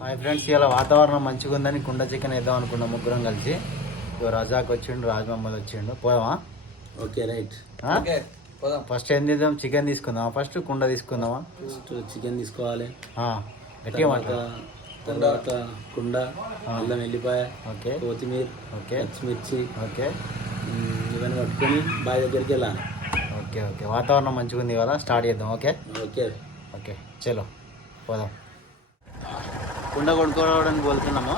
Hi friends, ఇలా వాతావరణం మంచిగా ఉందని కుండ చికెన్ వేద్దాం అనుకున్నాం ముగ్గురం కలిసి. రజాక్ వచ్చిండు, రాజ్ మహమ్మద్ వచ్చిండు. పోదామా? Okay right. ఫస్ట్ ఏం చేద్దాం? చికెన్ తీసుకుందామా? ఫస్ట్ కుండ తీసుకుందామా? ఫస్ట్ చికెన్ తీసుకోవాలి. గట్టిగా మాట. తర్వాత కుండ, అల్లం వెల్లిపాయ, ఓకే, కొత్తిమీర, ఓకే, పచ్చిమిర్చి, ఓకే, ఇవన్నీ పట్టుకొని బావి దగ్గరికి వెళ్ళాలి. ఓకే ఓకే వాతావరణం మంచిగా ఉంది కదా, స్టార్ట్ చేద్దాం. ఓకే ఓకే ఓకే చలో పోదాం. కుండ కొనుక్కోవడానికి వెళ్తున్నాము.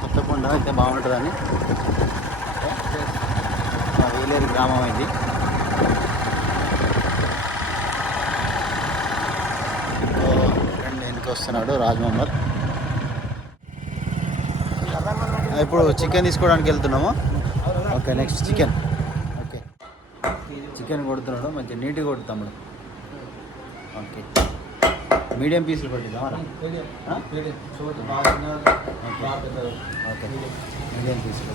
కొత్త కుండ అయితే బాగుంటుందని. వేలేరు గ్రామం ఇది. ఫ్రెండ్ వెనక్కి వస్తున్నాడు రాజ్ మహమ్మద్. ఇప్పుడు చికెన్ తీసుకోవడానికి వెళ్తున్నాము. Okay, next chicken. Okay, chicken కొడుతున్నాడు, మంచిగా నీట్గా కొడుతాము. ఓకే, మీడియం పీసులు కొట్టిద్దాం. ఓకే, మీడియం పీసులు.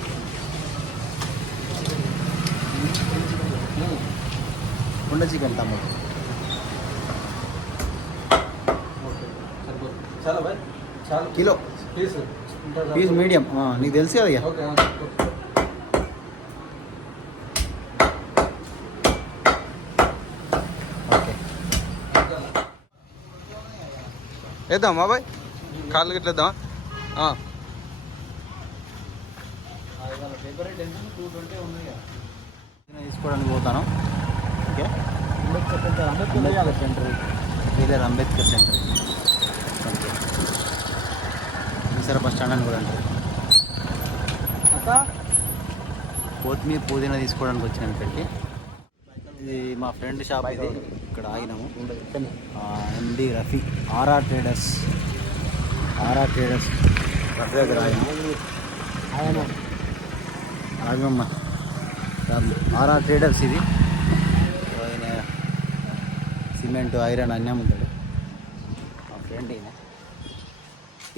కుండ చికెన్ తమ్ముడు. Kilo piece medium. నీకు తెలుసు కదా ఇక. ఓకే, వేద్దాం బాబాయ్, కాళ్ళు గిట్ల వేద్దామా? తీసుకోవడానికి పోతాను. Okay, Ambedkar centre, Veleru Ambedkar centre. Okay, ఈసారి బస్ స్టాండ్ అని కూడా అంటారు. కొత్తిమీర, పుదీనా తీసుకోవడానికి వచ్చాను ఇక్కడికి. ఇది మా ఫ్రెండ్ షాప్. ఇది ఇక్కడ ఆగినాము. ఎండి రఫీ, ఆర్ఆర్ ట్రేడర్స్ రఫీ దగ్గర ఆగినాము. ఆగమ్మ, ఆర్ఆర్ ట్రేడర్స్. ఇది ఆయన సిమెంట్, ఐరన్ అన్నీ అమ్ముతాడు మా ఫ్రెండ్.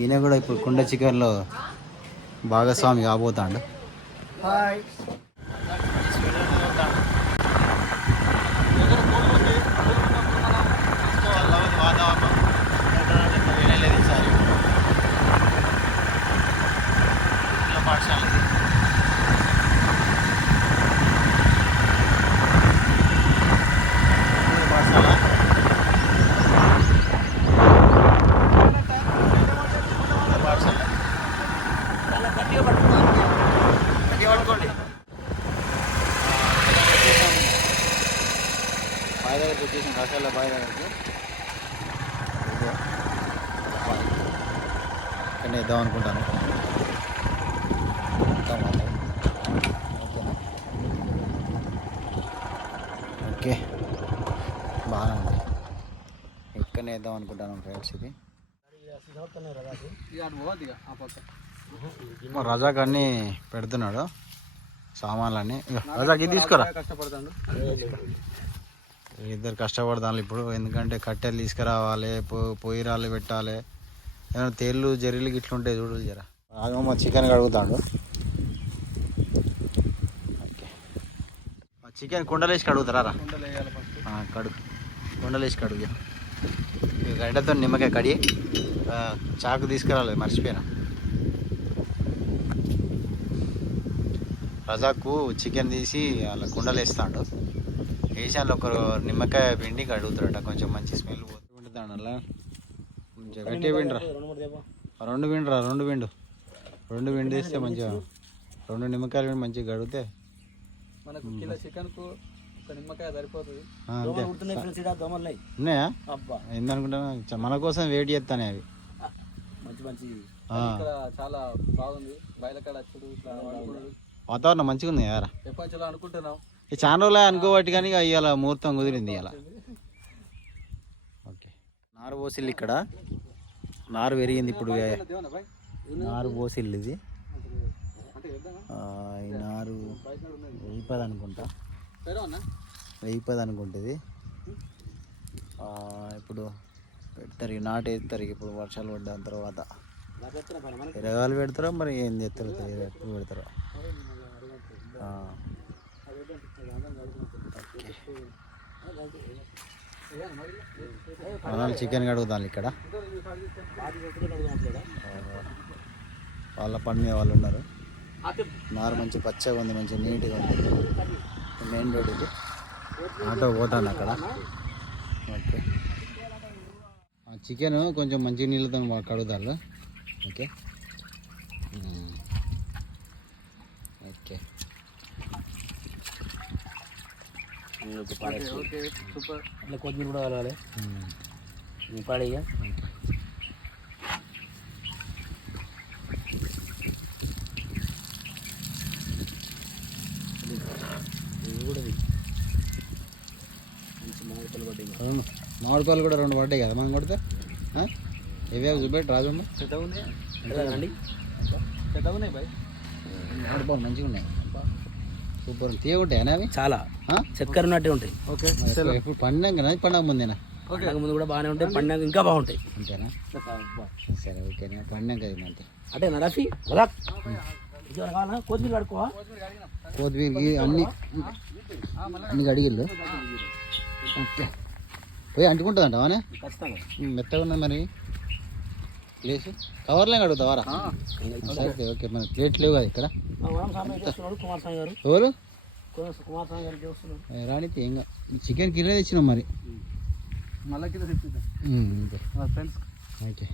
ఈయన కూడా ఇప్పుడు కుండ చికెన్లో భాగస్వామి కాబోతాడు. పాఠశాల బాయ్ దగ్గరికి వచ్చేసాం. రసాల బాయ్ దగ్గరికి ఇక్కడనే ఇద్దాం అనుకుంటాను. ఓకేనా? ఓకే, బాగానే ఉంది. ఇక్కడనే ఇద్దాం అనుకుంటాను ఫ్రెండ్స్. ఇది రజాక్ అన్నీ పెడుతున్నాడు సామాన్లన్నీ. రజాక్ ఇది తీసుకురా. ఇద్దరు కష్టపడతాను ఇప్పుడు, ఎందుకంటే కట్టెలు తీసుకురావాలి, పొయ్యి రాళ్ళు పెట్టాలి. ఏమైనా తేళ్ళు, జర్రీలు గిట్ల ఉంటాయి చూడు జర. ఆగమ్మ చికెన్ కడుగుతాడు. ఓకే, చికెన్ కుండలేసి కడుగుతారా? కడుగు, కుండలేసి కడుగు. గడ్డతో నిమ్మకాయ కడిగి చాకు తీసుకురాలేదు, మర్చిపోయినా. రజాకు చికెన్ తీసి అలా కుండలు వేస్తాడు. వేసి అందులో ఒక నిమ్మకాయ పిండి కడుగుతాడట, కొంచెం మంచి స్మెల్ పోతుంటాడు. అలా మంచిగా గట్టిగా పిండిరా, రెండు పిండి వేస్తే మంచిగా, 2 నిమ్మకాయలు పిండి మంచిగా కడిగితే మనకు కిలో చికెన్కు ఒక నిమ్మకాయ సరిపోతుంది. ఉన్నాయా? ఏందనుకుంటా, మన కోసం వెయిట్ చేస్తానే అవి. చాలా బాగుంది. బయలకాడ వాతావరణం మంచిగా ఉంది యారా. ప్రపంచంలో అనుకుంటున్నాం ఈ చాలా రోజులు అనుకోబట్టి, కానీ ఇవాళ ముహూర్తం కుదిరింది ఇలా. ఓకే, నారు పోసిల్లు ఇక్కడ. నారు పెరిగింది ఇప్పుడు. నారు పోసిల్లు ఇది. ఈ నారు వేయిపది అనుకుంటా, ఇది. ఇప్పుడు పెడతారు, నాటు వేస్తారు. ఇప్పుడు వర్షాలు పడ్డ తర్వాత ఎరగాలు పెడతారో మరి ఏం చేస్తారో ఎప్పుడు పెడతారో. వాళ్ళు చికెన్ కడుగుతాను ఇక్కడ. వాళ్ళ పని మీద వాళ్ళు ఉన్నారు. నారు మంచి పచ్చగా ఉంది, మంచి నీట్గా ఉంది. మెయిన్ రోడ్ ఇది. ఆటో పోతాను అక్కడ. ఓకే, చికెన్ కొంచెం మంచి నీళ్ళతో కడుగుతారు. Okay okay okay super. అట్లా కొత్తిమీర కూడా కలవాలి. పాడేయ మామిడికాయలు కూడా 2 పడ్డాయి కదా మనం కొడితే. ఇవే చూపెట్టి రాజు పెద్దగా ఉన్నాయి అండి. పెద్దగా ఉన్నాయి బాయ్. మామిడికాయలు మంచిగా ఉన్నాయి, సూపర్ తీయ ఉంటాయి అవి. చాలా చక్కెర ఉన్నట్టే ఉంటాయి. ఓకే ఇప్పుడు పండుగ పండుగ ముందేనా? పండగ ముందు కూడా బాగానే ఉంటాయి, పండగ ఇంకా బాగుంటాయి. అంతేనా? సరే ఓకేనా, పండుగ అంతే. అంటే నరఫీ కావాలా కొత్తిమీర కడుకోవా? కొత్తిమీరకి అన్ని అడిగిళ్ళు. ఓకే, పోయి అంటుకుంటుంది అంటావానే? ఖచ్చితంగా మెత్తగా ఉన్నది మరి ప్లేస్. కవర్లే అడుగుతావారా? సరే ఓకే, మన ప్లేట్ లేవు కదా ఇక్కడ. కుమారస్వామి గారు ఎవరు? కుమారస్వామి గారికి వస్తున్నారు. రాణితే ఏం చికెన్ కిలో తెచ్చినాం మరి. మళ్ళీ కింద తెచ్చిద్దాం అంతే. ఫ్రెండ్స్. ఓకే,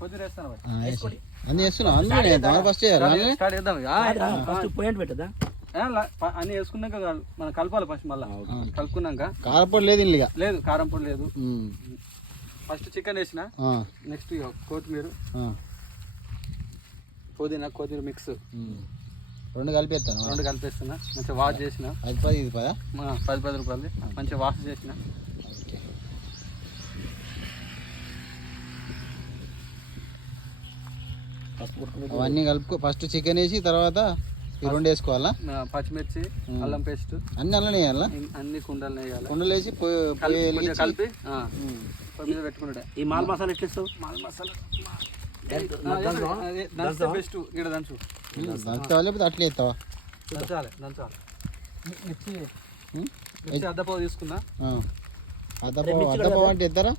కొద్దిగా వేస్తాను బాయ్. అన్నీ చేస్తున్నాం. అందులో ఫస్ట్ చేయాలి. స్టార్ట్ చేద్దాం. ఫస్ట్ పాయింట్ పెట్టదా? అన్ని వేసుకున్నాక మనం కలపాలి ఫస్ట్. మళ్ళీ కలుపుకున్నాక కారపొడి లేదు ఇల్లుగా. లేదు, కారం పొడి లేదు. ఫస్ట్ చికెన్ వేసిన, నెక్స్ట్ కొత్తిమీర, కొత్తిమీర మిక్స్ 2 కలిపేస్తాను. 2 కలిపేస్తున్నా. మంచిగా వాష్ చేసిన. అది 10 ఇది 10. 10 రూపాయలు మంచిగా వాష్ చేసిన. ఓకే, అవన్నీ కలుపుకో. ఫస్ట్ చికెన్ వేసి తర్వాత ఈ 2 వేసుకోవాలా? పచ్చిమిర్చి, అల్లం పేస్ట్ అన్ని అల్లనే వేయాలా? అన్ని కుండలు వేయాలి. కుండలు వేసి కలిపి పొయ్యి మీద పెట్టుకుంటే. ఈ మాల్ మసాలా ఎట్లా ఇస్తావు? Mall masala best. ఇక్కడ దంచు దంచుతావా లేకపోతే అట్లే ఇస్తావా? దంచాలి. మిర్చి అద్దపావు తీసుకున్నా. అద్దపావు అంటే ఇస్తారా?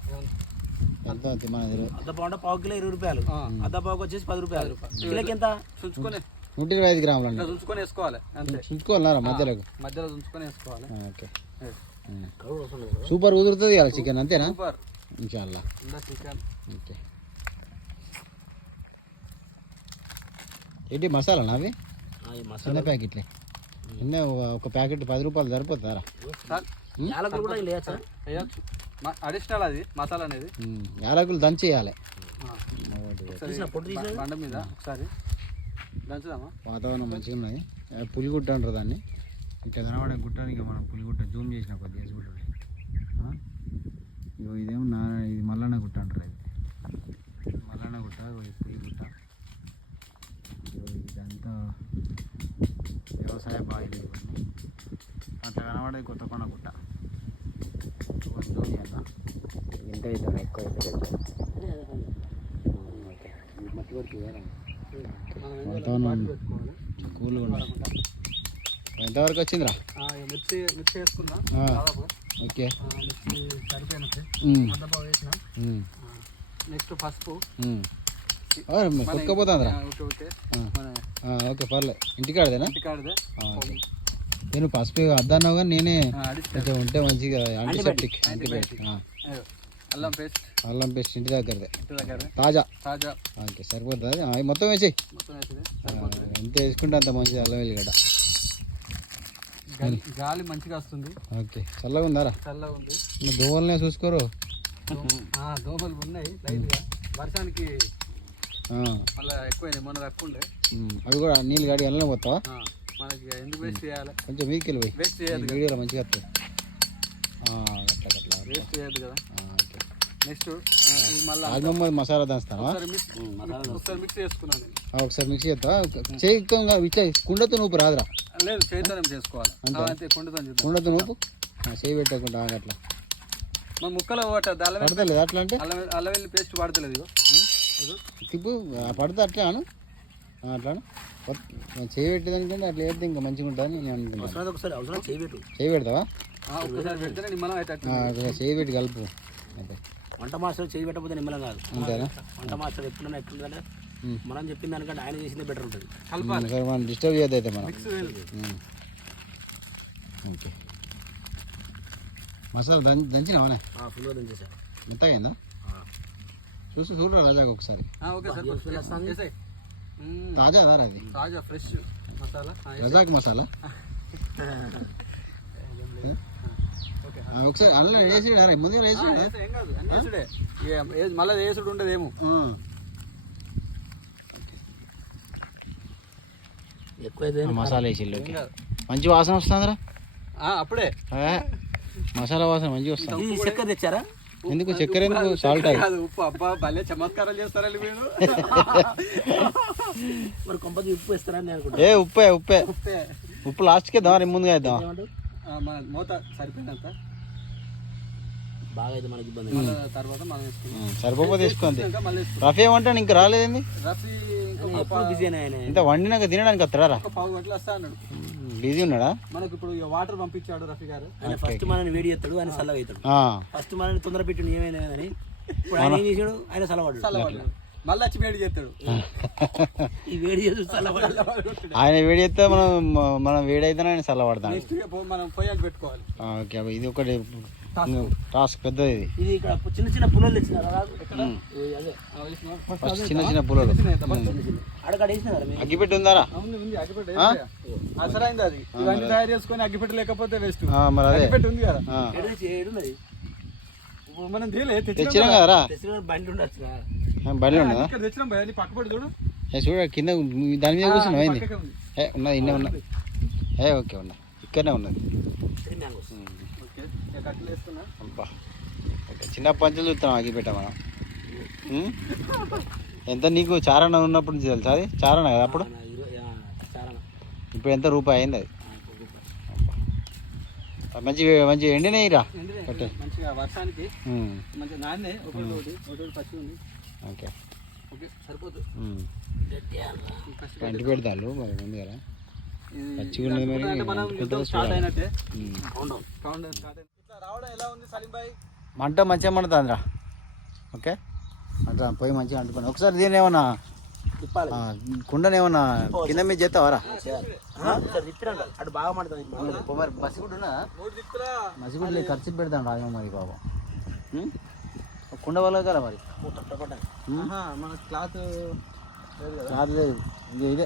ఎంత మన అద్దపావు అంటే పావు కిలో 20 రూపాయలు. అద్దపావుకి వచ్చేసి 10 రూపాయలు. కిలోకి ఎంత? చుంచుకొని 125 గ్రాములు అండి. చుంచుకొని వేసుకోవాలి. అంతే, చుంచుకోవాలన్నారా మధ్యలో చుంచుకొని వేసుకోవాలి. ఓకే, సూపర్ కుదురుతుంది కదా చికెన్. అంతేనా? సూపర్ ఇన్షాల్లా. చికెన్. ఓకే, ఏంటి మసాలా అవి? చిన్న ప్యాకెట్లే ఉన్నాయి. ఒక ప్యాకెట్ 10 రూపాయలు సరిపోతారా? వేయచ్చు. అడిషనల్ అది మసాలా అనేది. యాలకులు దంచేయాలి బండ మీద. ఒకసారి దంచుదామా? వాతావరణం మంచిగా ఉన్నది. పులిగుట్ట అంటారు దాన్ని. ఇట్లా కనబడే గుట్టానికి మనం పులిగుట్ట జూమ్ చేసిన కొద్దిగా చూడండి. ఇదేమో ఇది మల్లన్న గుట్ట అంటారు. ఇది మల్లన్న గుట్ట, ఇది పులిగుట్ట. ఇదంతా వ్యవసాయ బావిలు ఇవన్నీ. అట్లా కనబడేది కొత్తకొండ గుట్ట. ఎంత అవుతుంది? ఎక్కువ వాతావరణం కూల్గా ఉన్నది. ఎంతవరకు వచ్చిందిరా? మిర్చి వేసుకున్నా. ఓకే, నెక్స్ట్ పసుపు. కొట్టుకోపోతుందిరా? ఓకే, పర్లేదు. ఇంటికాడదేనా? ఇంటికాడదే. నేను పసుపు అద్దన్నావు కానీ నేనే కొంచెం ఉంటే మంచిగా యాంటీసెప్టిక్. అల్లం పేస్ట్ ఇంటి దగ్గరదే, తాజా. ఓకే, సరిపోతుంది. అవి మొత్తం వేసి ఎంత వేసుకుంటే అంత మంచిది. అల్లం వెల్లిగడ్డ గాలి మంచిగా వస్తుంది. ఓకే, చల్లగా ఉందారా? చల్లగా ఉంది. దోమలనే చూసుకోరు. దోమలు ఉన్నాయి లైట్గా. వర్షానికి మళ్ళీ ఎక్కువైనాయి. మొన్న తక్కువ ఉండే. అవి కూడా నీళ్ళు గాడి వెళ్ళనే పోతావా? మనకి ఎందుకు వేస్ట్ చేయాలి? కొంచెం మీదకి వెళ్ళిపోయి వేస్ట్ చేయాలి. వీడియోలో మంచిగా వస్తుంది. వేస్ట్ చేయద్దు కదా. నెక్స్ట్ మళ్ళీ మసాలా దంచుతావా? ఒకసారి మిక్స్ చేసుకున్నాను. ఒకసారి మిక్స్ చేస్తావా? చేయిగా ఇట్లా కుండతో నూపు రాదురా? లేదు, చేతితో చేసుకోవాలి. కుండతో నూపు చేయి పెట్టకుండా అట్లా మన ముక్కలు పడతలేదు. అట్లా అంటే అల్లం వెల్లి పేస్ట్ పడతలేదు. తిప్పు పడితే అట్లాను. అట్లాను చేయి పెట్టేదానికంటే అట్లా వేస్తే ఇంకా మంచిగా ఉంటుందని నేను అనుకుంటున్నాను. చేయి పెడతావా? ఒక్కసారి పెడితేనే నిమ్మలం అయితే చేయి పెట్టి కలుపు అయితే వంట మాస్టర్ చేయి పెట్టకపోతే నిమ్మలం కాదు. అంతేనా? వంట మాస్టర్ ఎప్పుడైనా ఎట్లుందంటే మనం చెప్పిన దానికంటే ఆయన చేసిందే బెటర్ ఉంటుంది. మనం డిస్టర్బ్ చేయొద్దు అయితే మనం. ఓకే మసాలా దంచినావానే ఫుల్గా దంచేసారు. మెత్తగా అయిందా? చూడరా రాజాకు ఒకసారి. Okay sir. తాజా దారా అది? తాజా ఫ్రెష్ మసాలా రజాక్ మసాలా. ఒకసారి అందులో వేసి ముందే వేసి ఏం కాదు అన్నీ వేసుడే, మళ్ళీ వేసుడు ఉండదేమో. ఎక్కువైతే మసాలా వేసి మంచి వాసన వస్తుందిరా అప్పుడే. మసాలా వాసన మంచిగా వస్తుంది. ఈ చక్కెర తెచ్చారా? ఎందుకు చక్కెర ఎందుకు? సాల్ట్ కాదు ఉప్పు. అబ్బా భలే చమత్కారాలు చేస్తారండి మీరు. మరి కొంపది ఉప్పు వేస్తారా అని అనుకుంటా. ఉప్పే ఉప్పు లాస్ట్కే దాని ముందుగా వేద్దాం. మన మూత సరిపోయినంత బాగా అయితే మనకి ఇబ్బంది. తర్వాత మనం వేసుకుంటాం. సరిపోతే తీసుకోండి. మళ్ళీ రఫీ ఏమంటాను ఇంకా రాలేదండి. రఫీ ఎప్పుడు బిజీ ఆయన. ఇంత వండినాక తినడానికి వస్తారా? ఒక పావు గంటలు వస్తా అన్నాడు. బిజీ ఉన్నాడా? మనకి ఇప్పుడు వాటర్ పంపించాడు రఫీ గారు. ఆయన ఫస్ట్ మనని వేడి చేస్తాడు, ఆయన చల్లగా అవుతాడు. ఫస్ట్ మనని తొందర పెట్టి ఏమైనా అని ఇప్పుడు ఆయన ఏం చేసాడు, ఆయన చల్లవాడు. మళ్ళీ వచ్చి వేడి చేస్తాడు. ఈ వేడి చేసి చల్లవాడు. ఆయన వేడి చేస్తే మనం వేడి అయితే ఆయన చల్లబడతాం. నెక్స్ట్ మనం పొయ్యాలు పెట్టుకోవాలి. ఓకే ఇది ఒకటి టాస్క్ పెద్దది. ఇది ఇక్కడ చిన్న పుల్లలు తెచ్చినారు. ఫస్ట్ చిన్న పుల్లలు అడగడ వేసినారా? అగ్గిపెట్టి ఉందారా? ఉంది అగ్గిపెట్టి అసలైంది అది. ఇవన్నీ తయారు చేసుకొని అగ్గిపెట్టి లేకపోతే వేస్ట్. మరి అదే అగ్గిపెట్టి ఉంది కదా. ఏడున్నది మనం తెచ్చినాం కదరా? బండి ఉండొచ్చు. బండి ఉన్నదా? తెచ్చినాం భయ పక్కపడి చూడు. చూడ కింద దాని మీద కూర్చున్నావు అయింది. ఉన్నది ఇన్నే ఉన్నది. ఓకే ఉన్నా ఇక్కడనే ఉన్నది. అబ్బా చిన్నప్పటి నుంచి చూస్తున్నాం అగ్గిపెట్ట మనం. ఎంత నీకు చారణ ఉన్నప్పుడు నుంచి తెలుసా? అది చారణ కదా అప్పుడు. ఇప్పుడు ఎంత రూపాయి అయింది అది. మంచి ఎండినాయిరా కట్టే. మంచిగా వర్షానికి మంచిగా నాన్నే ఒకటి పచ్చి ఉంది. ఓకే సరిపోతుంది. అంటి పెడతాను మరి ముందు కదా పచ్చిగా ఉన్నది మరి స్టార్ట్ అయినట్టే. రావడం ఎలా ఉంది సలీం భాయ్? మంట మంచిగా మండుతుందిరా. ఓకే అంట పోయి మంచిగా అంటుకుని ఒకసారి దీన్ని ఏమన్నా కుండనేమన్నా కింద మీద చేస్తావారా? అటు బాగా పడుతుంది. మరి మసిగుడ్డు ఉన్నదా? మసిగుడ్డు ఖర్చు పెడతాను రాజమ్మ మరి బాబా. కుండ వాళ్ళ కదా మరి మన క్లాత్ లేదు ఇదే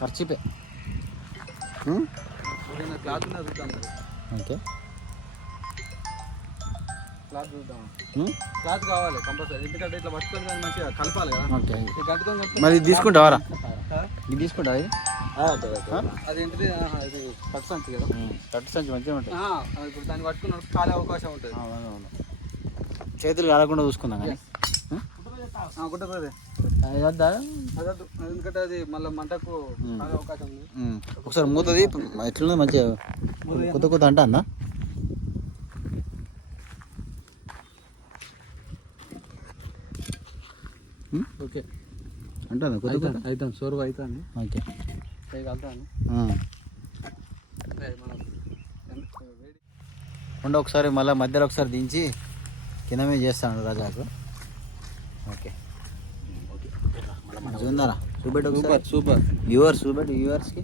ఖర్చుపే. క్లాత్ చూద్దాం. ఓకే క్లాత్ చూద్దాం. క్లాత్ కావాలి కంపల్సరీ. ఎందుకంటే ఇట్లా పట్టుకొని కానీ మంచిగా కలపాలి కదా. ఓకే గంటతో మరి ఇది తీసుకుంటావారా? ఇది తీసుకుంటావా? ఇది అదేంటిది ఇది పట్టు సంచి కదా. పట్టు సంచి మంచిగా ఉంటుంది. ఇప్పుడు దాన్ని పట్టుకున్న కాలే అవకాశం ఉంటుంది. అవును చేతులు కాలకుండా చూసుకుందాం కానీ గుట్టపోదే అదద్దు. ఎందుకంటే అది మళ్ళీ మంటకు కాలే అవకాశం ఉంది. ఒకసారి మూతది ఎట్లున్నది మంచిగా కొత్త అంట అన్నా. ఓకే అంటుందా కొత్త అవుతాం సోరువు అవుతాను. ఓకే కలుతాను. ఉండ ఒకసారి మళ్ళీ మధ్యలో ఒకసారి దించి కింద మీద చేస్తాను రాజాకు. ఓకే చూందారా చూపెట్టు సూపర్ వ్యూవర్స్కి.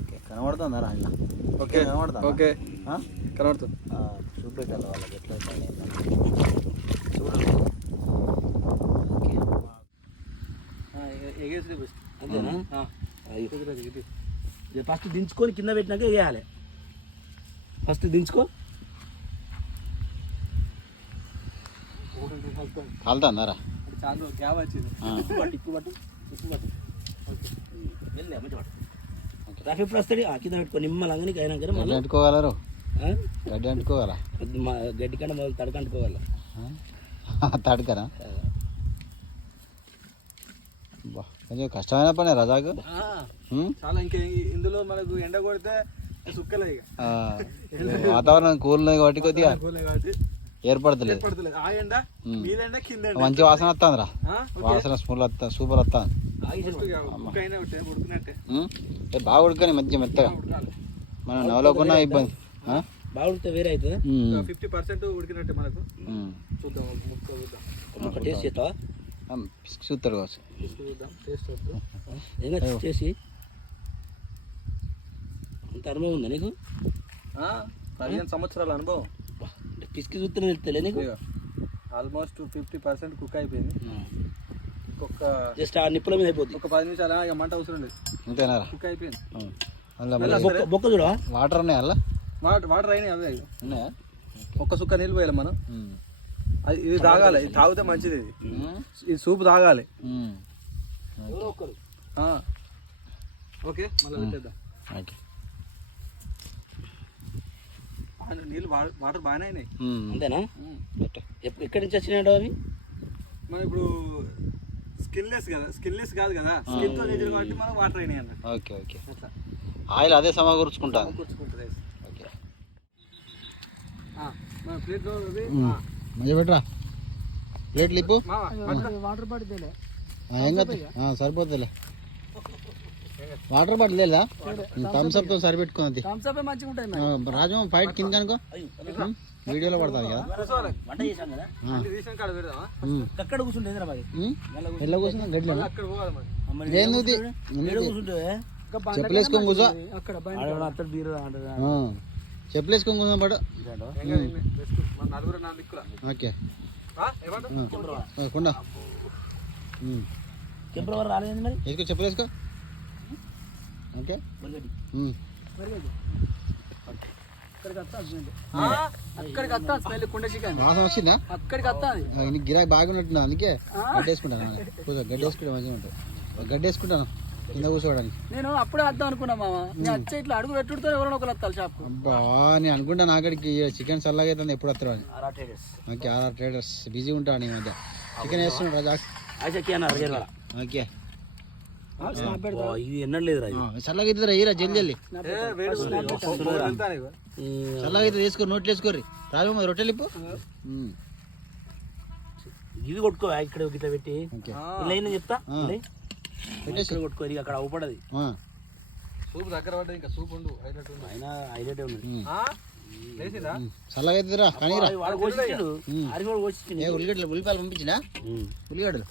ఓకే కనబడుతుందా రా ఇలా? ఓకే కనబడుతుంది. ఓకే కనబడుతుంది. చూపెట్టాలి వాళ్ళకి ఎట్లా అంతేనా? ఫస్ట్ దించుకొని కింద పెట్టినాక వేయాలి. ఫస్ట్ దించుకో. కాలుతుందారా? చాలా గ్యాప్ వచ్చింది. ఇప్పు పట్టు రఫీ ఇప్పుడు వస్తాడు. కింద పెట్టుకో నిమ్మలంగా అయినాక గడ్డి అంటుకోగలరు. గడ్డి అంటుకోగల గడ్డి కంటే మొదలు తడక అంటుకోవాలి. తడకరా? కొంచెం కష్టమైన పని రజాకు. చాలా ఇంకా ఇందులో మనకు ఎండ కొడితే సుక్కలే. ఇక వాతావరణం కూల్ కాబట్టి కొద్దిగా ఏర్పడతలేదు. ఆ ఎండ మీదెండ కింద మంచి వాసన వస్తుందిరా. వాసన స్మెల్ వస్తుంది. సూపర్ వస్తుంది. బాగా ఉడకని మంచిగా మెత్తగా మనం నవలోకున్నా ఇబ్బంది. బాగుంటే వేరే అవుతుంది 50% ఉడికినట్టే మనకు. చూద్దాం ముక్క చూద్దాం. ఒక టేస్ట్ చేస్తావా? చూస్తారు కావచ్చు. చూద్దాం టేస్ట్ వద్దు. ఏం చేసి అంత అనుభవం ఉందా నీకు? 15 సంవత్సరాల అనుభవం. పిసికి చూస్తూనే తెలుస్తలే నీకు? ఆల్మోస్ట్ 50% కుక్ అయిపోయింది. ఇంకొక జస్ట్ ఆ నిప్పుల మీద అయిపోతుంది. ఒక 10 నిమిషాలు ఇక మంట అవసరం లేదు. అంతేనా? కుక్ అయిపోయింది. బొక్క చూడవా? వాటర్ ఉన్నాయి అలా? వాటర్ అయినాయి అవే ఉన్నాయా? ఒక్క సుక్క నీళ్ళు పోయాలి మనం. ఇది తాగాలి. ఇది తాగితే మంచిది. ఇది సూప్ తాగాలి. ఓకే మళ్ళీ పెట్టేద్దాం. నీళ్ళు వాటర్ బాగానే అయినాయి. అంతేనా? ఎక్కడి నుంచి వచ్చినాడు అవి? మనం ఇప్పుడు స్కిన్లెస్ కాదు కదా, స్కిన్ తో చేసారు కాబట్టి మనం వాటర్ అయినాయి అన్న. Okay okay. ఆయిల్ అదే సమకూర్చుకుంటాను. ఓకే మన ప్లేట్లో మంచిగా పెట్టరా. Plate lip. వాటర్ బాటిల్ ఏం కదా సరిపోతుందిలే. వాటర్ బాటిల్ లేదా? థమ్స్అప్ తో సరిపెట్టుకున్నది. రాజు ఫైట్ కింద కనుకో వీడియోలో పడతాది కదా. వంట చేశాం కదా, అక్కడ కూర్చుంటే ఎట్లా కూర్చున్నా గడ్డి అక్కడ పోవాలి మరి. ఏంది కూర్చుంటే చెప్పులేసుకొని కూర్చో. చెప్పులేసుకొని కూర్చో పడు. ఓకే కొండ ఫిబ్రవరి రాలేదు మరి. వేసుకో చెప్పులేసుకో. ఓకే అక్కడికి వస్తా స్మెల్ కుండ చికెన్ వాసన వచ్చిందా? అక్కడికి వస్తాది. నీకు గిరాకీ బాగున్నట్టున్నా, అందుకే గడ్డేసుకుంటాను. కూర్చో, గడ్డేసుకుంటే మంచిగా ఉంటుంది. గడ్డేసుకుంటాను కింద కూర్చోవడానికి. నేను అప్పుడే వద్దాం అనుకున్నా మామ. నేను వచ్చే ఇట్లా అడుగు పెట్టుడితో ఎవరైనా ఒకరు వస్తారు షాప్. అబ్బా నేను అనుకుంటా నాకడికి చికెన్ చల్లగా అవుతుంది ఎప్పుడు వస్తారు అని. ఓకే ఆర్ఆర్ ట్రేడర్స్ బిజీ ఉంటాను ఈ మధ్య. చికెన్ వేస్తున్నాడు రాజా. ఓకే ఇది ఎన్నడూ లేదు. చల్లగా అవుతుంది ఇరా జల్ది జల్ది. చల్లగా అవుతుంది వేసుకో, నోట్లు వేసుకోర్రి. రాజు మరి రొట్టెలు ఇప్పు. ఇది కొట్టుకో ఇక్కడ ఇట్లా పెట్టి ఇలా చెప్తా కొట్టుకో. ఇది అక్కడ అవుపడది. సూప్ దగ్గర పడ్డది. ఇంకా సూప్ ఉండు అయినా హైలైట్ ఉంది. చల్లగా అవుతుందిరా కానీ ఉల్లిగడ్డలు ఉల్లిపాయలు పంపించినా? ఉల్లిగడ్డలు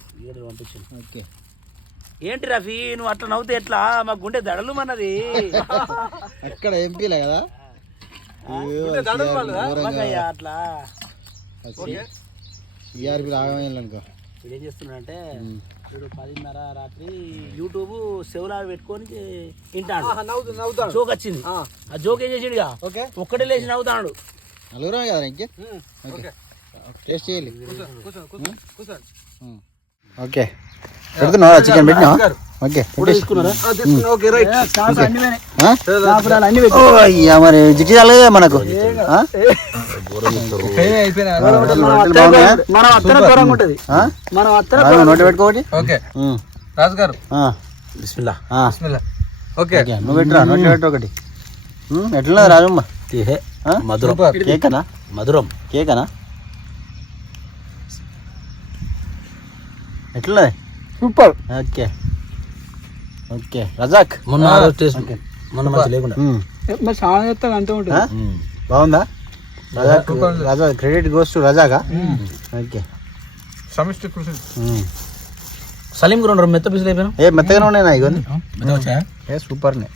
పంపించాను. ఓకే ఏంటి రఫీ నువ్వు అట్లా నవ్వుతే ఎట్లా? మా గుండె దడలు మనది. అక్కడ ఎంపీలే కదా అట్లా టీఆర్పీ రాగమనుకో. ఇప్పుడు ఏం చేస్తున్నాడంటే ఇప్పుడు 10:30 రాత్రి యూట్యూబ్ సెవెలా పెట్టుకొని వింటాడు. జోక్ వచ్చింది. ఆ జోక్ ఏం చేసిండుగా ఒక్కడే లేచి నవ్వుతాడు. నలుగురే కదా ఇంకే. టేస్ట్ చేయాలి. ఓకే పెడుతున్నావా? చికెన్ పెట్టినా? ఓకే మరి జిట్టి చాలే మనకు. నోటి పెట్టుకోటి. రాజు గారు నువ్వు పెట్టరా నోటి పెట్టు ఒకటి. ఎట్లా రాజమ్మ? మధురం కేకనా? మధురం కేకనా? ఎట్లా? సూపర్. ఓకే ఓకే రజాక్ మొన్న మంచి లేకుండా అంతే ఉంటుంది. బాగుందా? రజాక్ రజా క్రెడిట్ గోస్ టు రజాకా. ఓకే సమిష్టి కృషి. సలీం కు 2 మెత్త పీసులు అయిపోయినా. ఏ మెత్తగానే ఉన్నాయి ఇవన్నీ. ఏ సూపర్నే.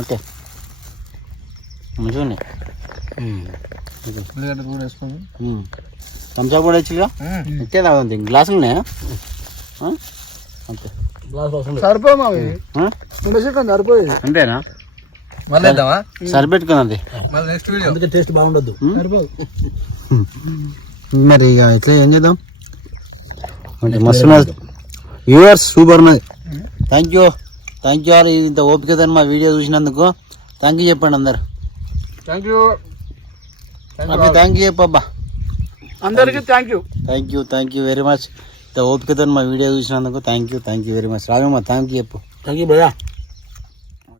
ఓకే మంచిగా ఉన్నాయి. ఉల్లిగడ్డ కూడా వేసుకోండి. థమ్స్అప్ కూడా వచ్చిగా ఇట్టే తాగుంది. గ్లాసులు ఉన్నాయా? అంతే సరిపోయి అంతేనా? మళ్ళీ సరిపెట్టుకున్నది. నెక్స్ట్ వీడియో టేస్ట్ బాగుండదు. మరి ఇక ఇట్లా ఏం చేద్దాం అంటే మస్తు వ్యూవర్స్ సూపర్ ఉన్నది. థ్యాంక్ యూ ఆర్ ఇంత ఓపికతో మా వీడియో చూసినందుకు థ్యాంక్ యూ చెప్పండి అందరు. థ్యాంక్ యూ చెప్పబ్బా అందరికి. Thank you very much. ఇంత ఓపికతో మా వీడియో చూసినందుకు thank you very much. Rajamma thank you చెప్పు. థ్యాంక్ యూ భయ్యా.